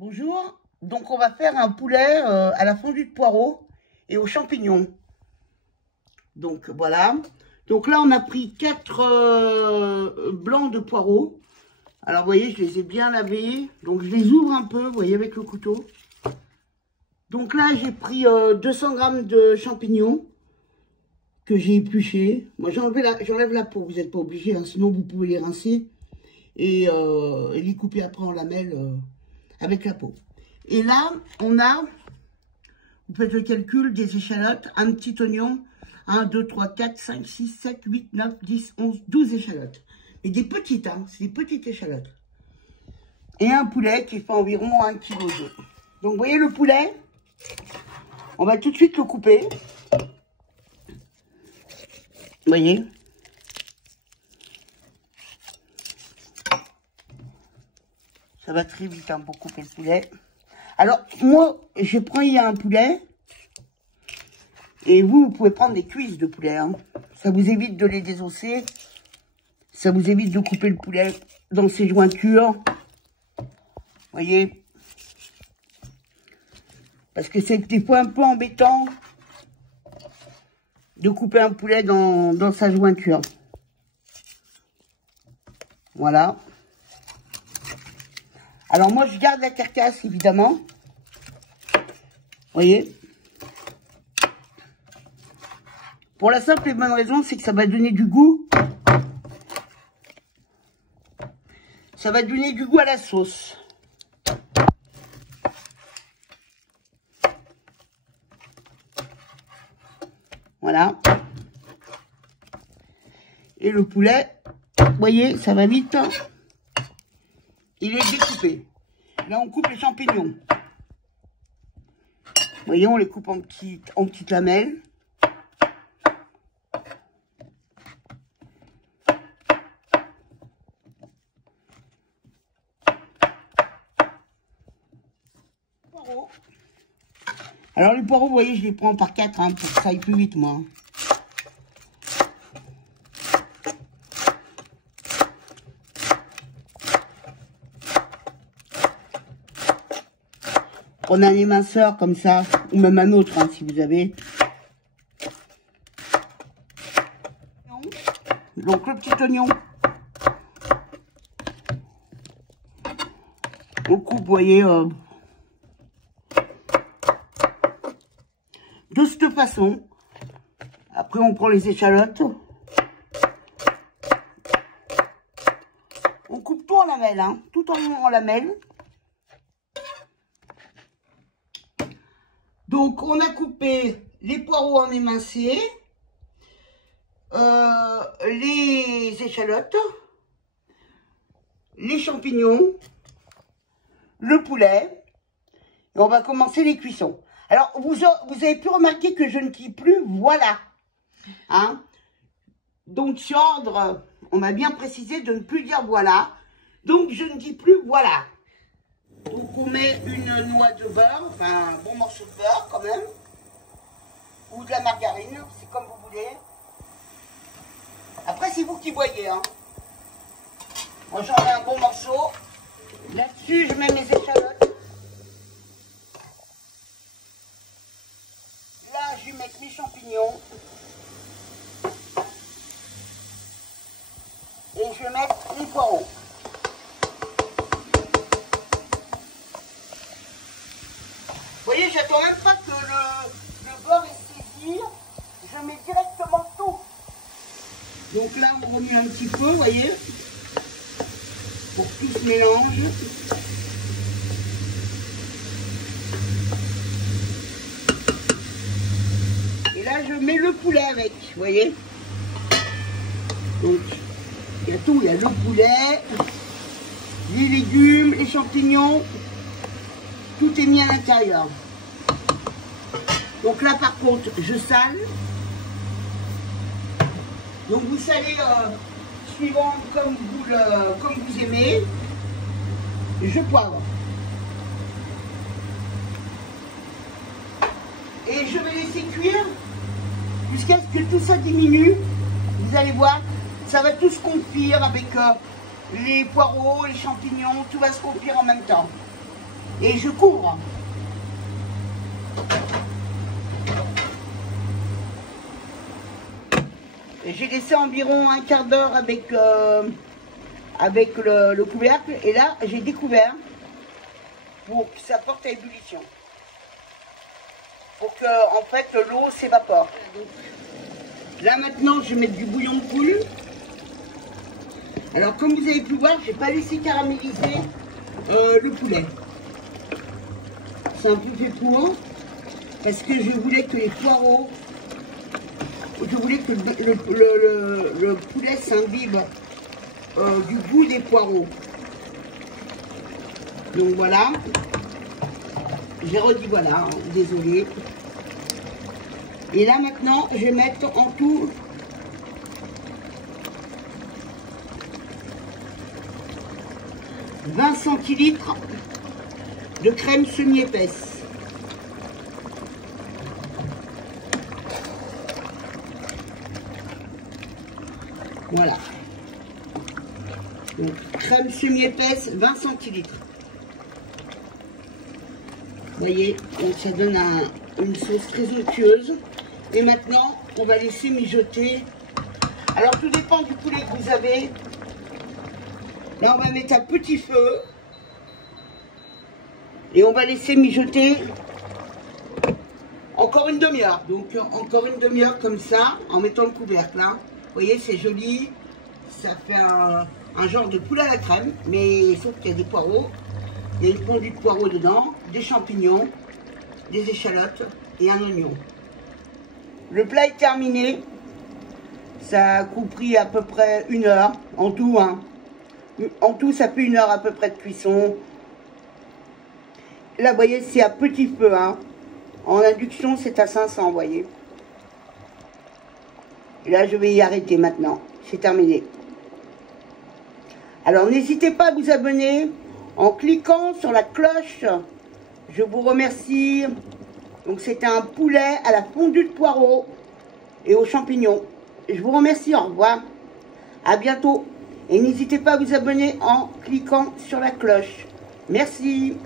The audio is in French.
Bonjour, donc on va faire un poulet à la fondue de poireaux et aux champignons. Donc voilà, donc là on a pris 4 blancs de poireaux. Alors vous voyez, je les ai bien lavés, donc je les ouvre un peu, vous voyez, avec le couteau. Donc là j'ai pris 200 g de champignons que j'ai épluchés. Moi j'enlève la peau, vous n'êtes pas obligé, hein, sinon vous pouvez les rincer et les couper après en lamelles avec la peau. Et là, on a, vous faites le calcul, des échalotes, un petit oignon, 1, 2, 3, 4, 5, 6, 7, 8, 9, 10, 11, 12 échalotes. Mais des petites, hein, c'est des petites échalotes. Et un poulet qui fait environ 1,2 kg. Donc, vous voyez le poulet, on va tout de suite le couper. Vous voyez ? Ça va très vite hein, pour couper le poulet. Alors, moi, je prends un poulet. Et vous pouvez prendre des cuisses de poulet. Hein. Ça vous évite de les désosser. Ça vous évite de couper le poulet dans ses jointures. Vous voyez? Parce que c'est des fois un peu embêtant de couper un poulet dans sa jointure. Voilà. Alors moi, je garde la carcasse, évidemment. Vous voyez? Pour la simple et bonne raison, c'est que ça va donner du goût. Ça va donner du goût à la sauce. Voilà. Et le poulet, vous voyez, ça va vite. Il est découpé. Là, on coupe les champignons. Vous voyez, on les coupe en petites lamelles. Poireaux. Alors, les poireaux, vous voyez, je les prends par 4 hein, pour que ça aille plus vite, moi. On a un éminceur comme ça, ou même un autre, hein, si vous avez. Donc, le petit oignon. On coupe, vous voyez, de cette façon. Après, on prend les échalotes. On coupe tout en lamelles, hein, tout en lamelles. Donc, on a coupé les poireaux en émincés, les échalotes, les champignons, le poulet. Et on va commencer les cuissons. Alors, vous avez pu remarquer que je ne dis plus « voilà ». Hein? Donc, sur ordre, on m'a bien précisé de ne plus dire « voilà ». Donc, je ne dis plus « voilà ». Donc on met une noix de beurre, enfin un bon morceau de beurre quand même, ou de la margarine, c'est comme vous voulez. Après c'est vous qui voyez, hein. Moi j'en mets un bon morceau. Là-dessus je mets mes échalotes. Là je vais mettre mes champignons. Et je vais mettre les poireaux. Vous voyez, j'attends même pas que le beurre est saisi, je mets directement tout. Donc là, on remue un petit peu, vous voyez, pour que tout se mélange. Et là, je mets le poulet avec, vous voyez. Donc, il y a tout, il y a le poulet, les légumes, les champignons. Tout est mis à l'intérieur. Donc là, par contre, je sale. Donc vous salez suivant comme vous aimez. Je poivre. Et je vais laisser cuire jusqu'à ce que tout ça diminue. Vous allez voir, ça va tout se confire avec les poireaux, les champignons. Tout va se confire en même temps. Et je couvre. J'ai laissé environ un quart d'heure avec, le couvercle. Et là, j'ai découvert pour que ça porte à ébullition. Pour que, en fait, l'eau s'évapore. Là, maintenant, je vais mettre du bouillon de poule. Alors, comme vous avez pu voir, je n'ai pas laissé caraméliser le poulet. C'est un peu fait pour, parce que je voulais que les poireaux, je voulais que le poulet s'imbibe du goût des poireaux. Donc voilà. J'ai redit voilà, hein, désolé. Et là maintenant, je vais mettre en tout 20 centilitres de crème semi-épaisse. Voilà. Donc, crème semi-épaisse, 20 centilitres. Vous voyez, donc ça donne une sauce très onctueuse. Et maintenant, on va laisser mijoter. Alors, tout dépend du poulet que vous avez. Là, on va mettre à petit feu. Et on va laisser mijoter encore une demi-heure. Donc, encore une demi-heure comme ça, en mettant le couvercle là. Vous voyez, c'est joli. Ça fait un genre de poulet à la crème. Mais sauf qu'il y a des poireaux. Il y a une fondue de poireaux dedans, des champignons, des échalotes et un oignon. Le plat est terminé. Ça a pris à peu près 1 heure en tout. Hein. En tout, ça fait 1 heure à peu près de cuisson. Là, vous voyez, c'est à petit feu. Hein. En induction, c'est à 500, vous voyez. Et là, je vais y arrêter maintenant. C'est terminé. Alors, n'hésitez pas à vous abonner en cliquant sur la cloche. Je vous remercie. Donc, c'était un poulet à la fondue de poireaux et aux champignons. Je vous remercie. Au revoir. À bientôt. Et n'hésitez pas à vous abonner en cliquant sur la cloche. Merci.